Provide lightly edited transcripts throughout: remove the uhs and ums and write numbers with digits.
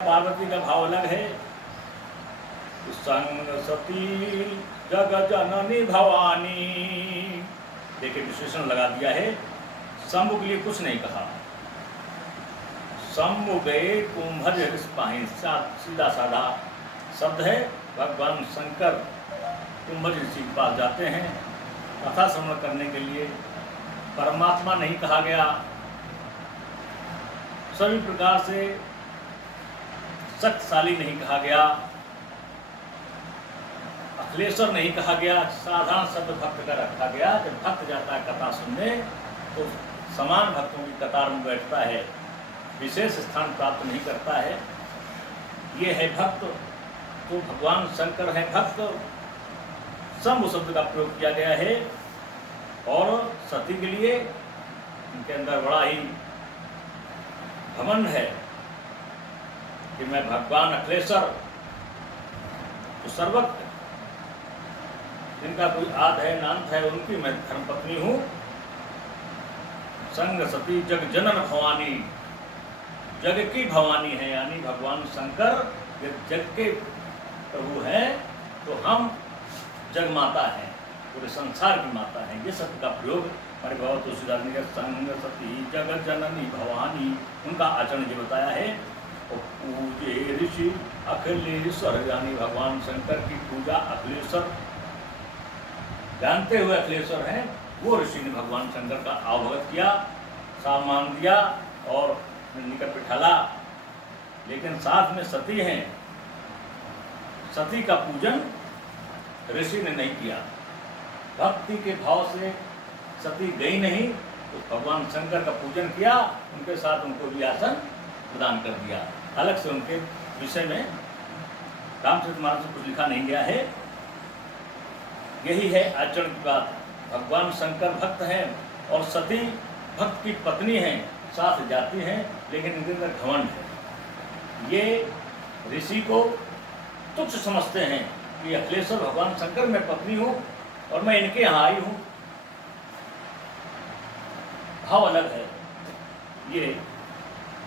पार्वती का भाव अलग है। संग सती जग जननी भवानी, देखिए विशेषण लगा दिया है। शंभु के लिए कुछ नहीं कहा। शंभु गए कुंभज पाही, सीधा साधा शब्द है। भगवान शंकर कुंभज ऋषि के पास जाते हैं कथा श्रवण करने के लिए। परमात्मा नहीं कहा गया, सभी प्रकार से शक्तिशाली नहीं कहा गया, अखिलेश्वर नहीं कहा गया, साधारण शब्द भक्त का रखा गया। जब भक्त जाता है कथा सुनने तो समान भक्तों की कतार में बैठता है, विशेष स्थान प्राप्त नहीं करता है। ये है भक्त, तो भगवान शंकर है भक्त। शंभु शब्द का प्रयोग किया गया है। और सती के लिए उनके अंदर बड़ा ही घमंड है कि मैं भगवान अखिलेश्वर तो सर्वज्ञ, जिनका कोई आद है नान्त है, उनकी मैं धर्मपत्नी हूँ। संग सती जग जनन भवानी, जग की भवानी है, यानी भगवान शंकर जग के प्रभु हैं, तो हम जग माता हैं, पूरे संसार की माता हैं। ये शब्द का प्रयोग हमारे बाबा तुलसीदास ने संग सती जग जननी भवानी, उनका आचरण ये बताया है। और पूजे ऋषि अखिलेश्वर, यानी भगवान शंकर की पूजा अखिलेश्वर जानते हुए अखिलेश्वर हैं, वो ऋषि ने भगवान शंकर का आवभगत किया, सम्मान दिया और निकट बिठाला। लेकिन साथ में सती हैं, सती का पूजन ऋषि ने नहीं किया। भक्ति के भाव से सती गई नहीं, तो भगवान शंकर का पूजन किया, उनके साथ उनको भी आसन प्रदान कर दिया। अलग से उनके विषय में रामचरितमानस में कुछ लिखा नहीं गया है। यही है आचरण की बात। भगवान शंकर भक्त हैं और सती भक्त की पत्नी हैं, साथ जाती हैं, लेकिन इनके अंदर घमंड है। ये ऋषि को तुच्छ समझते हैं कि अखिलेश्वर भगवान शंकर मैं पत्नी हूँ और मैं इनके यहाँ आई हूँ। भाव अलग है। ये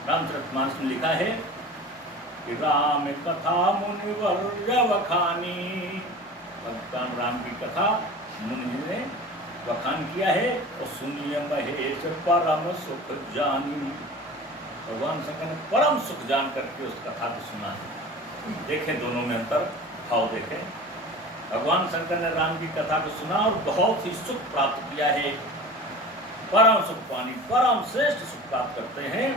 रामचरितमानस में लिखा है कि राम कथा मुनिवर वखानी, भगवान राम की कथा मुनि ने वखान किया है। और सुनिए महेश परम सुख जानी, भगवान शंकर ने परम सुख जान करके उस कथा को सुना है। देखें दोनों में अंतर, भाव देखें। भगवान शंकर ने राम की कथा को सुना और बहुत ही सुख प्राप्त किया है। परम सुख पानी, परम श्रेष्ठ सुख प्राप्त करते हैं।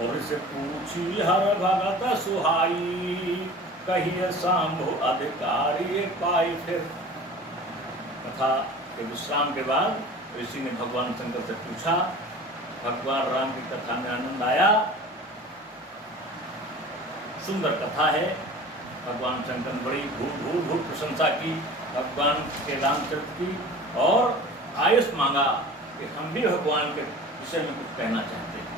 और इसे पूछी हर भगत सुहाई, कहिए शंभु अधिकारी पाई। फिर कथा के विश्राम के बाद ऋषि ने भगवान शंकर से पूछा, भगवान राम की कथा में आनंद आया, सुंदर कथा है। भगवान शंकर ने बड़ी भूल प्रशंसा की भगवान के रामचरित्र की, और आयुष मांगा कि हम भी भगवान के विषय में कुछ कहना चाहते हैं।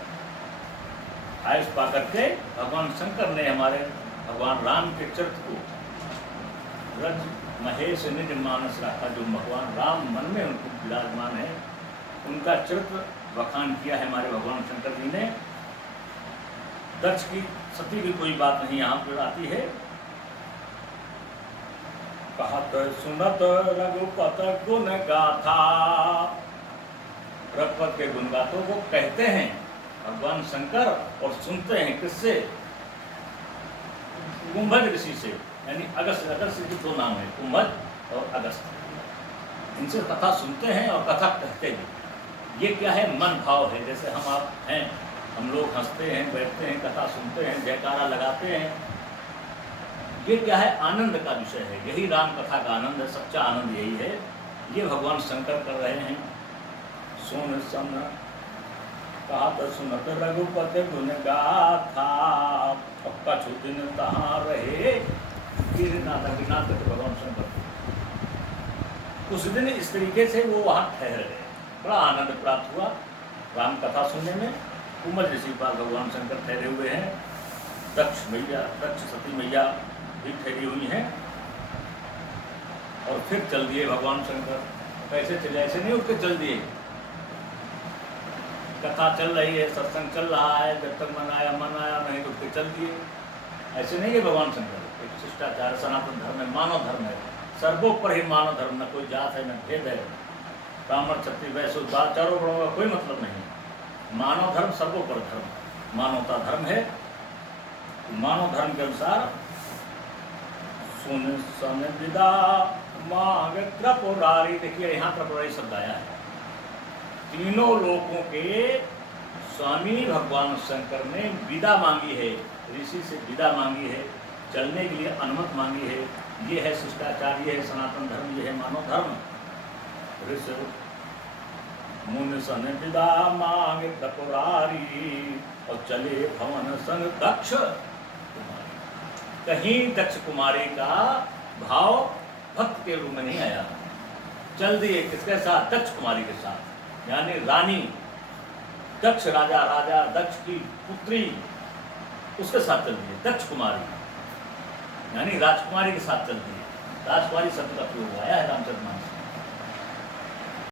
आयुष पा करके भगवान शंकर ने हमारे भगवान राम के चरित्र को ब्रज महेश निज मानस रखा, जो भगवान राम मन में उनको विराजमान है, उनका चरित्र बखान किया है हमारे भगवान शंकर जी ने। दक्ष की सती की कोई बात नहीं यहाँ पर आती है। कहत सुनत रघुपत गुण गाथा, रघुपत के गुण गाथों को कहते हैं भगवान शंकर और सुनते हैं किससे? कुंभज ऋषि से, यानी अगस्त। अगस्त के दो नाम है, कुंभज और अगस्त। इनसे कथा सुनते हैं और कथा कहते हैं। ये क्या है? मन भाव है। जैसे हम आप हैं, हम लोग हंसते हैं, बैठते हैं, कथा सुनते हैं, जयकारा लगाते हैं। ये क्या है? आनंद का विषय है। यही राम कथा का आनंद है, सच्चा आनंद यही है। ये भगवान शंकर कर रहे हैं। सुन सन कहत सुनत रघुपति गुण गाथा, कछु दिन तहाँ रहे गिरनाथ। गिरनाथ के भगवान शंकर कुछ दिन इस तरीके से वो वहाँ ठहर गए। बड़ा आनंद प्राप्त हुआ राम कथा सुनने में। कुंभज ऋषि पास भगवान शंकर ठहरे हुए हैं। दक्ष मैया, दक्ष सती मैया भी ठहरी हुई हैं। और फिर चल दिए भगवान शंकर। कैसे चले? ऐसे नहीं उठ के चल दिए, कथा चल रही है, सत्संग चल रहा है, जब तक मन आया नहीं तो फिर चल दिए। ऐसे नहीं है भगवान शंकर। एक शिष्टाचार सनातन धर्म है, मानव धर्म है, सर्वोपर ही मानव धर्म, न कोई जात है न भेद है, ब्राह्मण क्षत्रिय वैश्य चारों वर्णों का कोई मतलब नहीं। मानव धर्म सर्वोपर धर्म, मानवता धर्म है। मानव धर्म के अनुसार सुन सन विदा मांग त्रिपुरारी, देखिए यहाँ त्रिपुरारी शब्द आया है। तीनों लोकों के स्वामी भगवान शंकर ने विदा मांगी है, ऋषि से विदा मांगी है, चलने के लिए अनुमति मांगी है। ये है शिष्टाचार, ये है सनातन धर्म, ये है मानव धर्म। ऋषि मुनि सन विदा मांगे त्रिपुरारी, और चले भवन संग दक्ष कुमारी। कहीं दक्ष कुमारी का भाव भक्त के रूप में नहीं आया, चल दिए किसके साथ? दक्ष कुमारी के साथ, यानी रानी दक्ष राजा दक्ष की पुत्री, उसके साथ चल दिए। दक्ष कुमारी यानी राजकुमारी के साथ चल दिए। राजकुमारी शब्द का प्रयोग आया है